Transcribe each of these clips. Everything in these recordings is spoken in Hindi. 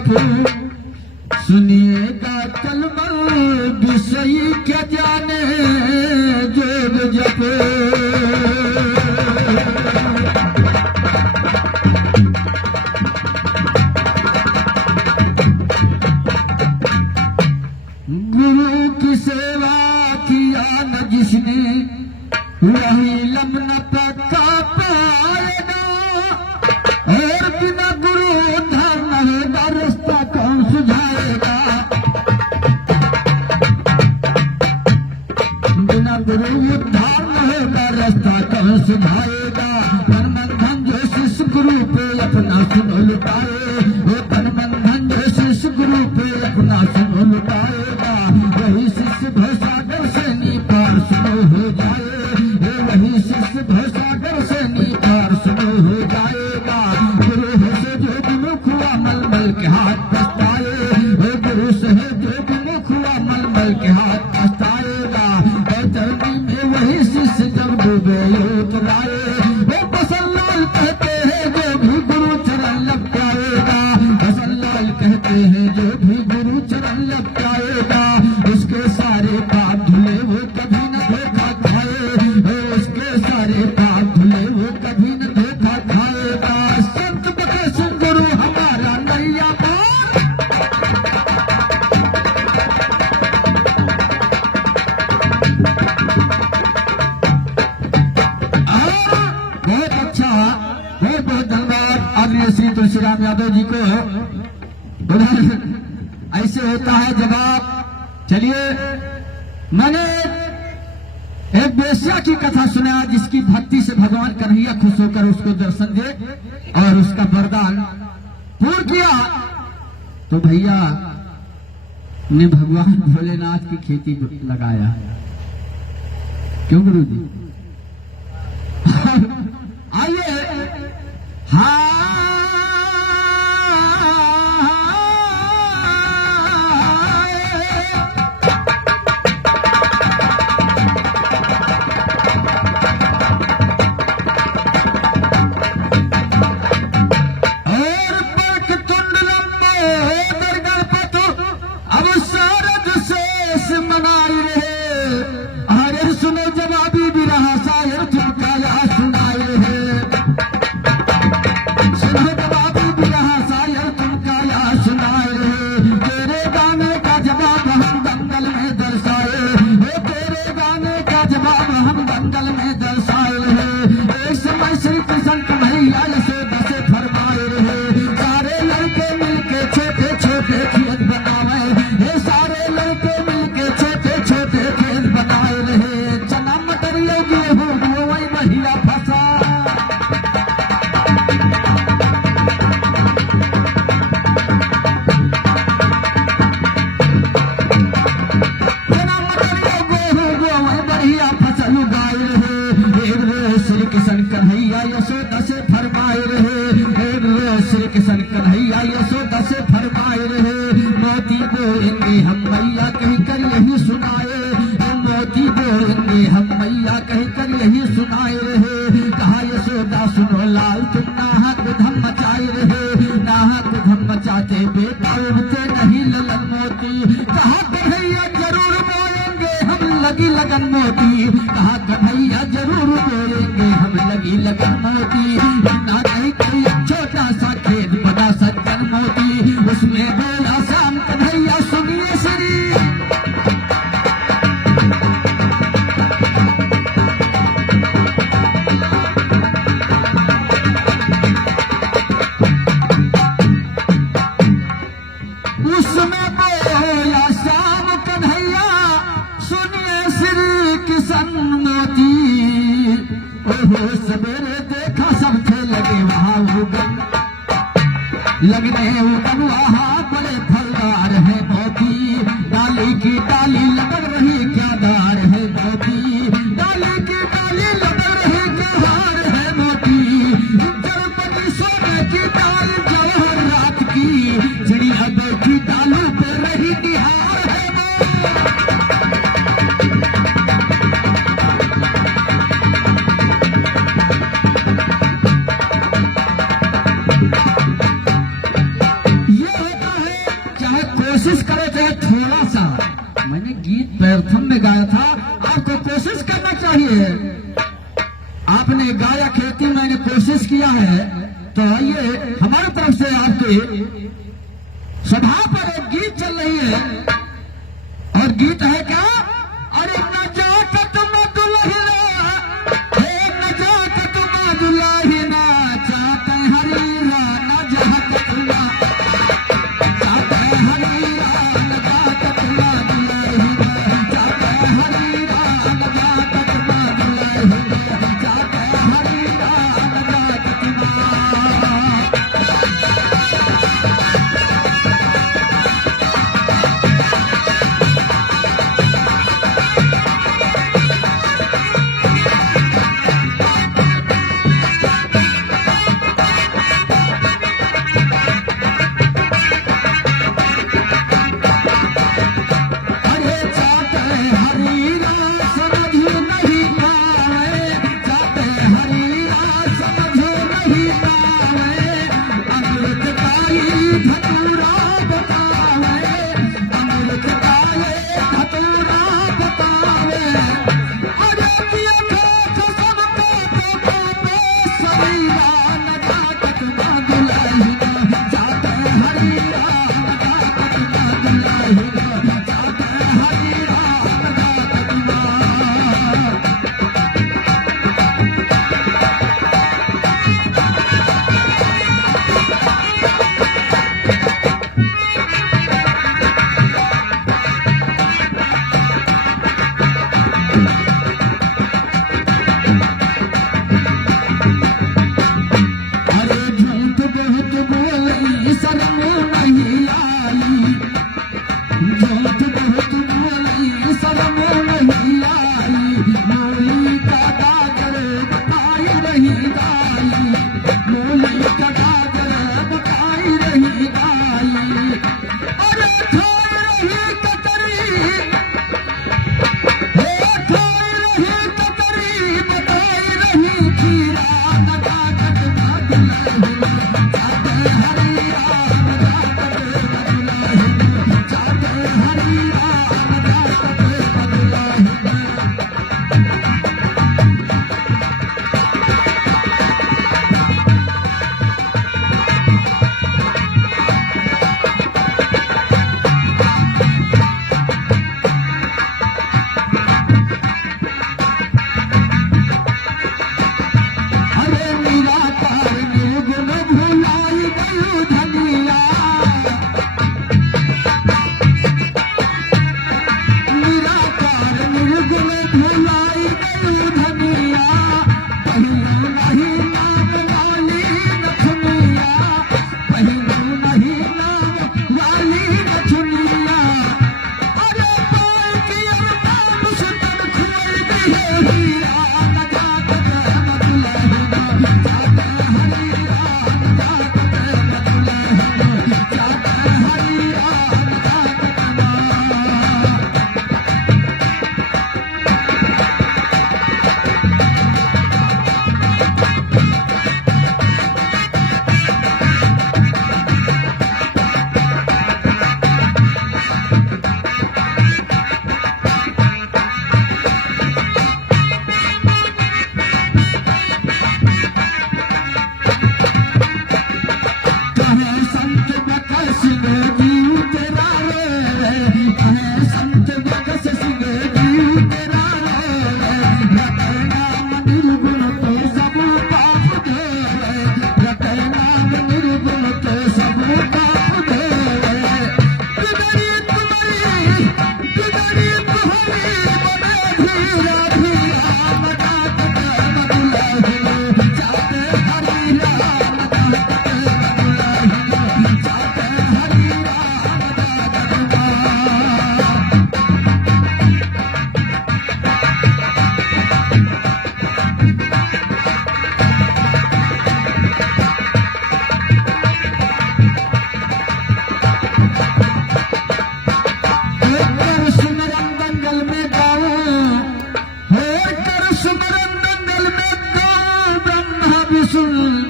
जप सुनिएगा कलमा विषय क्या जाने जोग जप। गुरु की सेवा किया न जिसने वही इल्म न पक्का पाएगा, और बिना गुरु उद्धार न होगा रास्ता कौन सुझाएगा। बिना गुरु उद्धार न होगा रास्ता कौन सुझाएगा। तन मन धन जो शिष्य गुरु पे अपना सुनो लुटाए, वो तन मन धन जो शिष्य गुरु पे अपना सुनो लुटाएगा। वही शिष्य भवसागर से नी पार सुनो हो जाए, वही शिष्य भवसागर से नी पार सुनो हो जाएगा। गुरु से जो विमुख हुआ मलमल के हाथ पछताए, गुरु से जो विमुख हुआ मलमल के हाथ पछताएगा। चरनी में वही शिष्य जब डूबे उतराए, वो बसनलाल कहते हैं जो भी गुरु चरण लग जाएगा। बसनलाल कहते हैं जो भी गुरु चरण लग जाएगा, उसके सारे पाप धुले वो कभी न धोखा खाए, उसके सारे पाप धुले वो कभी न धोखा खाएगा। संत बके सिंह गुरु हमारा नैया पार, बहुत अच्छा, बहुत बहुत धन्यवाद आदरणीय श्री तुलसीराम यादव जी को। ऐसे होता है जवाब। चलिए, मैंने एक बेश्या की कथा सुना जिसकी भक्ति से भगवान कन्हैया खुश होकर उसको दर्शन दे और उसका वरदान पूर्ण किया। तो भैया ने भगवान भोलेनाथ की खेती लगाया। क्यों गुरु जी? आइए, हाँ लगन मोती, कहा कन्हैया जरूर बोलेंगे हम लगी लगन मोती। ना कहीं कोई छोटा सा खेत बड़ा सज्जन मोती, उसमें बोला शाम कन्हैया सुनिए श्री। उसमें बोला शाम कन्हैया सुनिए श्री किशन मोती। ओहो सवेरे देखा सब थे लगे वहां उगन, लगने उगन वहां बड़े फलदार है मोती। डाली की डाली लटक रही क्या दार है मोती, डाली की डाली लटक रही क्या हार है मोती। जलपति सोने की डाल जवाहर रात की, चिड़िया बैठी डालू पे रही निहार है ये होता कोशिश करो चाहे थोड़ा सा। मैंने गीत प्रथम में गाया था, आपको कोशिश करना चाहिए। आपने गाया खेती, मैंने कोशिश किया है, तो आइए हमारी तरफ से आपके सभा पर एक गीत चल रही है, और गीत है क्या? अरे नजाकत मदुलहिना, हे नजाकत मदुलहिना, चाहते हरीरा नजाकत ना, चाहते हरीरा नजाकत मदुलहिना, चाहते हरीरा नजाकत मदुलहिना, चाहते हरीरा नजाकत ना।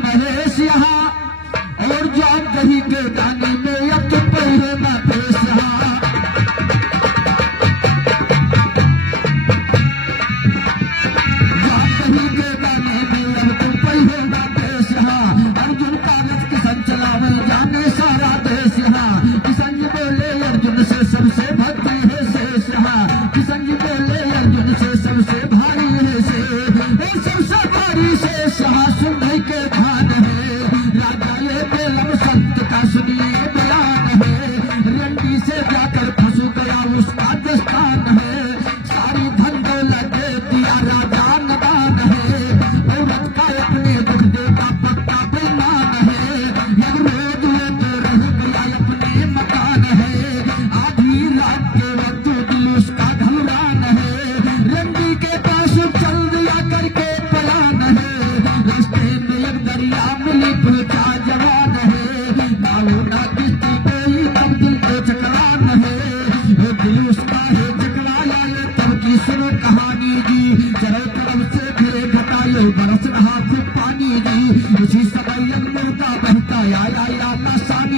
महेश यहाँ और जान कहीं के गाने में अब तो पहले ना पेश यहाँ।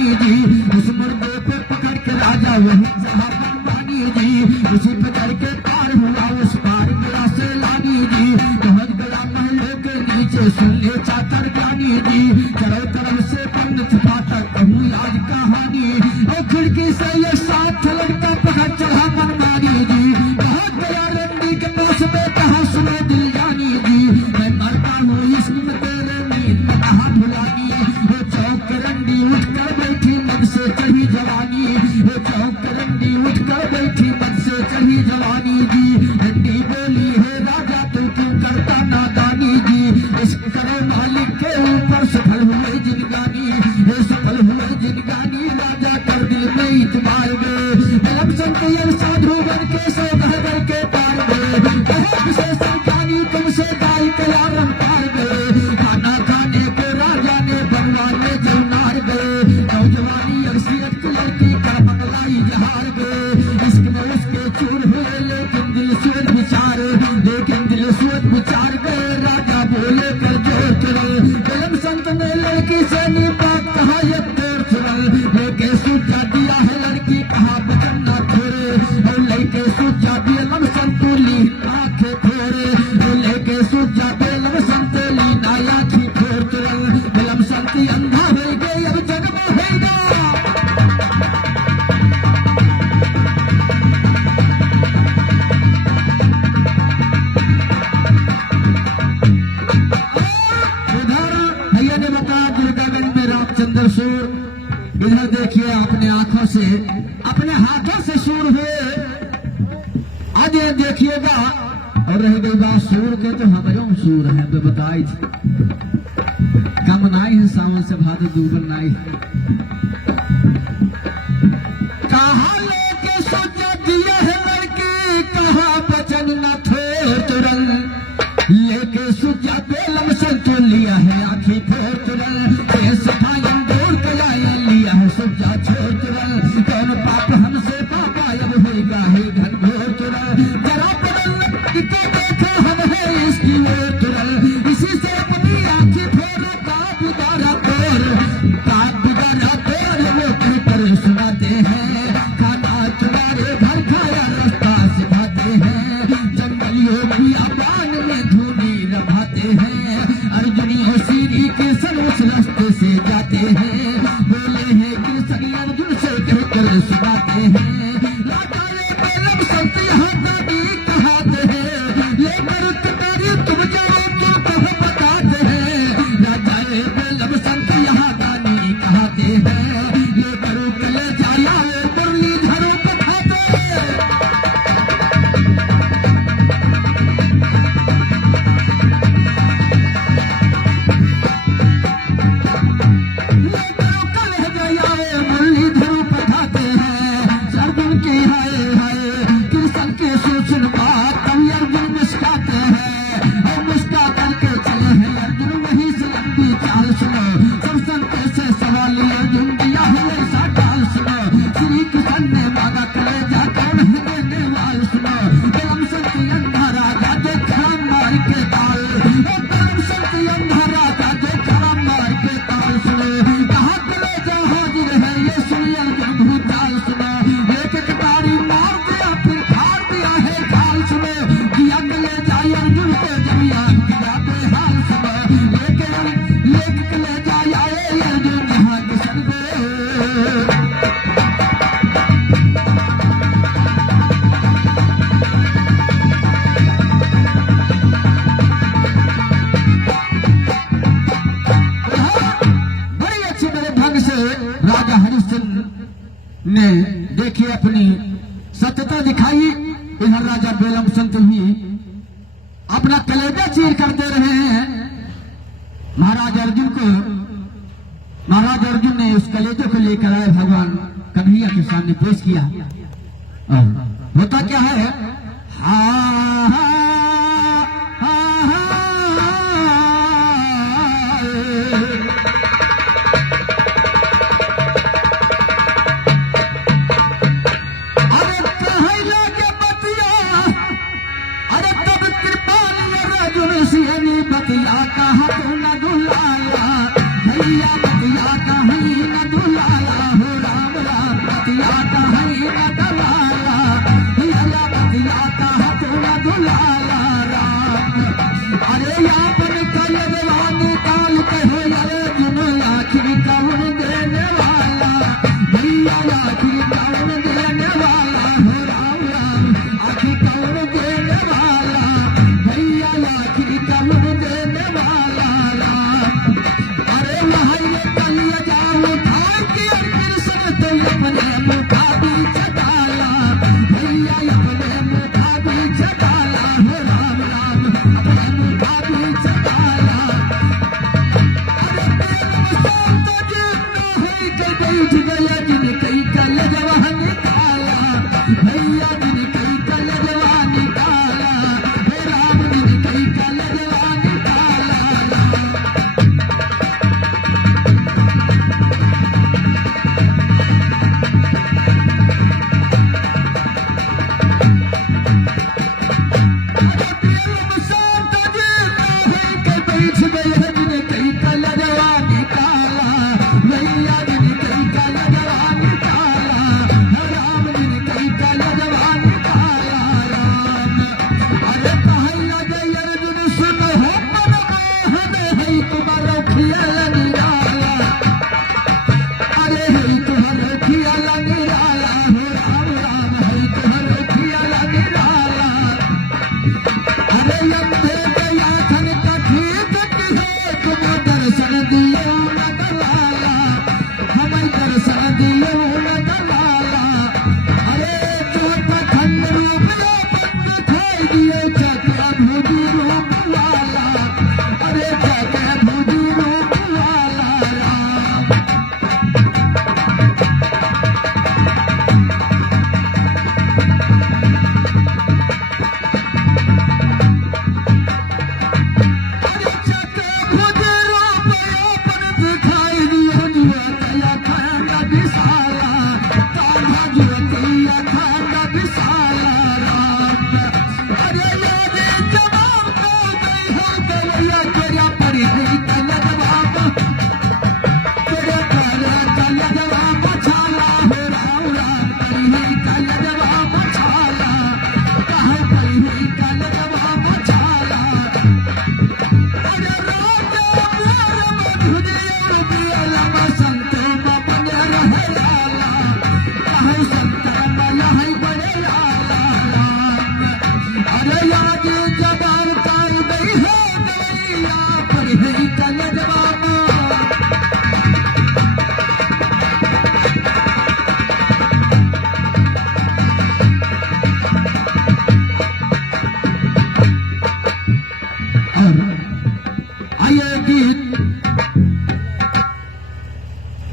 रानी जी। उस मुर्दे पे पकड़ के राजा वही जहाँ बनवानी जी। उसी पे चढ़ के पार हुआ उस पार गया से लानी जी। पहुंच गया महलों के नीचे सुन ले चाकर रानी जी। चारों तरफ से बंद छुपाता कहूँ आज कहानी। और खिड़की से ये साथ लड़का पकड़ चढ़ा मनमानी जी। बहुत गया रंडी के पास में कहा सुनो दिल जानी जी। मैं मरता हूँ इश्क में तेरे नींद में कहा भुलानी। वो चौक रंडी उठ कर बैठी मद से चढ़ी जवानी। वो चौक रंडी उठ कर बैठी मद से चढ़ी जवानी जी। रंडी बोली हे राजा तू क्यों करता नादानी जी। इश्क करो मालिक के ऊपर सफल हुए जिनगानी। हे सफल हुए जिनगानी राजा कर दिल में इतबार गए। कलम संत साधु बन के सो बहबर के पार गए। बहुत से सरकारी तुमसे दाई कलारम पार गए। खाना खाने को राजा ने बनवाने जलनार गए। नौजवानी अरसियत की लड़की का मंगलाई जहार गए। इश्क में उसके चूर हुए लेकिन दिल सूद विचार। लेकिन दिल सूद विचार गए राजा बोले कर जोर चुरल। कलम संत ने लड़की से नी बात कहा ये तोड़ चुरल। लेके सूझा दिया है लड़की कहा बचन ना छोड़े। और लेके सूझा दिया लम संतुली आंखें फोड़े। और लेके सूझा दिया लम संतुली ना आंखें फोड़ चुरल। कलम संती अंधा हो गए अब जन्म होगा। भैया ने बताया दुर्गागंज में रामचंद्र सूर। इधर देखिए अपने आंखों से अपने हाथों से सूर हुए। आज ये देखिएगा। और रह गई बात सूर के तो हमारे सूर है तो बताई थी कम नाई है सावन से भादो दूबन नाई। कहा लेके सोचा दिया है लड़की कहा बचन न थोड़ तुरल। लेके सूझा बेलम संतु लिया है आखिर फोड़ तुरल। सफायन दौड़ के लाया लिया है सूझा छोड़ तुरल। कौन पाप हमसे पापा अब होगा है घन घोर तुरल। जरा बदल कितने देखा हम है इसकी ओर तुरल। इसी से अपनी आंखें फोड़ काप गुजारा तोड़ वो कहीं पर सुनाते हैं। खाना तुम्हारे घर खाया रास्ता सिखाते हैं। जंगलियों की आबान में धूनी रभाते हैं। अर्जुनियों सीरी के सन उस रास्ते से जाते हैं। बोले हैं कि सभी अर्जुन से कहकर सुनाते हैं। राजा ने बेलम संत यहाँ दादी कहाते हैं। लेकर कटारी तुम जाओ क्यों कहो बताते हैं। राजा ने बेलम संत यहाँ दानी कहाते हैं। लेकर कले जाया मुरलीधरों पठाते हैं। मुरलीधर पठाते हैं। अर्जुन के हाय हाय कृष्ण के सूचन बात कभी अर्जुन मुस्काते हैं। और मुस्का करके चले हैं अर्जुन वहीं से लंबी चाल सुनो। सब संतों से सवाल अर्जुन दिया है ऐसा टाल सुनो। श्री कृष्ण ने मांगा करे जा कौन है देने वाल सुनो। कलम संत अंधा राजा जो खड़ा मार के ताल। कलम संत अंधा राजा जो खड़ा मार के ताल सुनो। कहा कले जा हाजिर है ये सुनी अर्जुन भूताल सुनो। एक कटारी मार दिया फिर फाड़ दिया है खाल सुनो। किया कले जाए अर्जुन को जमिया किया बेहाल सुनो। लेके कले जाए अर्जुन जहाँ किशन को। बड़ी अच्छी मेरे ढंग से राजा हरिश्चंद्र ने देखिए अपनी सत्यता दिखाई। इधर राजा बेलम संत भी अपना कलेजा चीर कर दे रहे हैं महाराज अर्जुन को। महाराज अर्जुन ने उस कलेजे को लेकर आए भगवान कन्हैया के सामने पेश किया। और होता क्या है हा हा हा हा बतिया कहा तू न दुलाया भैया बतिया कहीं न दुलाया। मुठा बीच डाला, भैया अपने मुठा बीच डाला, हो राम राम अपने मुठा बीच डाला। अरे प्रेम संत जितना है के बैठ गया जिन कई कल जवान निकाला, भैया जिन कई कल जवान निकाला, हो राम जिन कई कल जवान निकाला।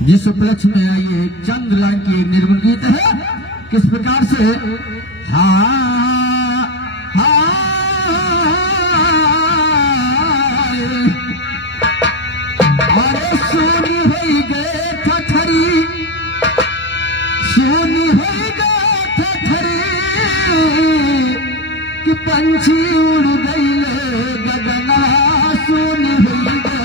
जिस उपलक्ष्य में आइए चंद लाइन की निर्गुण गीत है, किस प्रकार से हा हा अरे सोनी हो गए ठठरी, सोनी हो गए ठठरी कि पंछी उड़ गई गगना, सोनी हो गए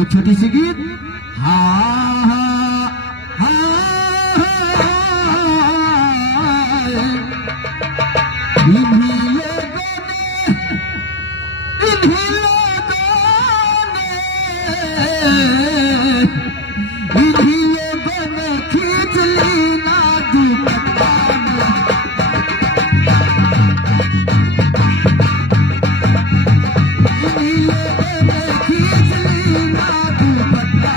एक छोटी सी गीत हा हा हा खींच ली ना दुपट्टा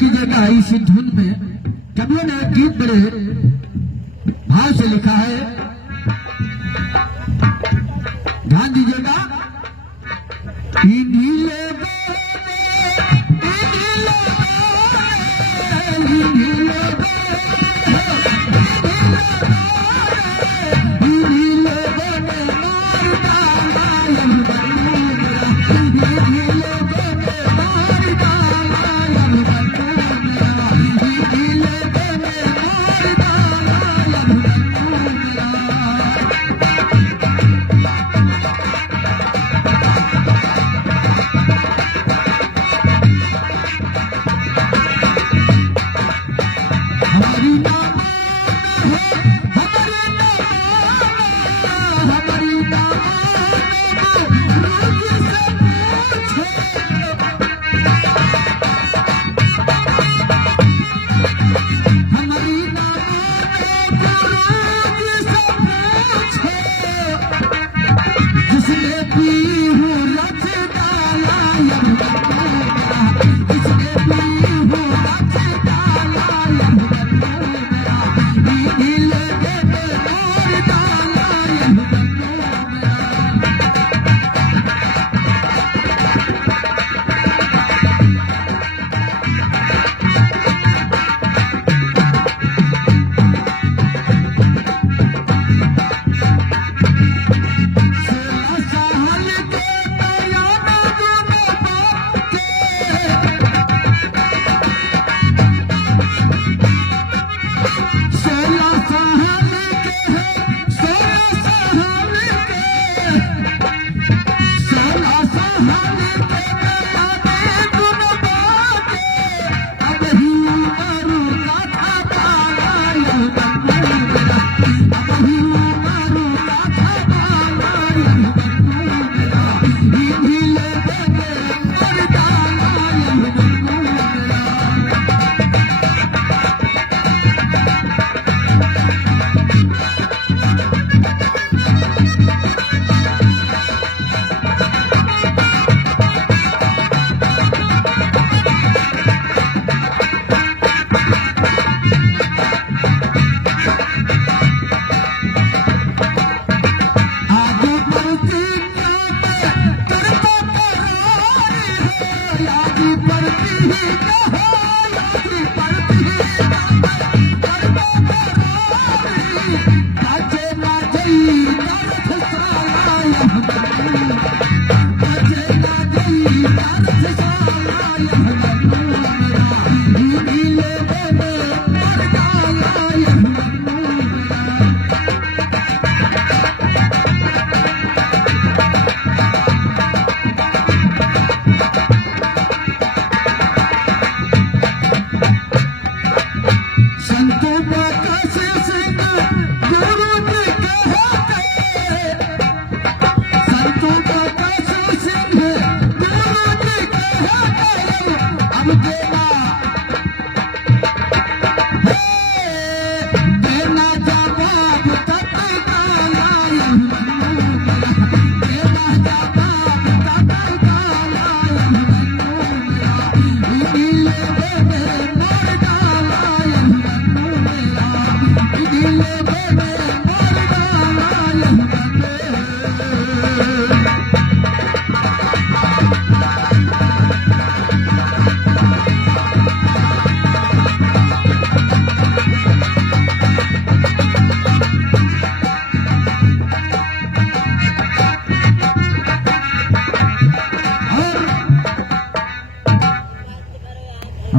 कीजिएगा इसी धुन में कवियों ने गीत बड़े भाव से लिखा है, ध्यान दीजिएगा।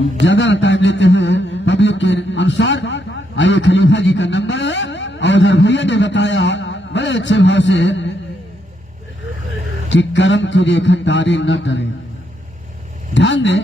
हम ज्यादा टाइम लेते हुए पब्लिक के अनुसार आइए खलीफा जी का नंबर है और उधर भैया ने बताया बड़े अच्छे भाव से कि कर्म तुझे खंडारे न डरे। ध्यान दे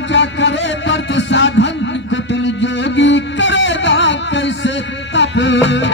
क्या करे पर्त साधन कुटिल जोगी करेगा कैसे तप।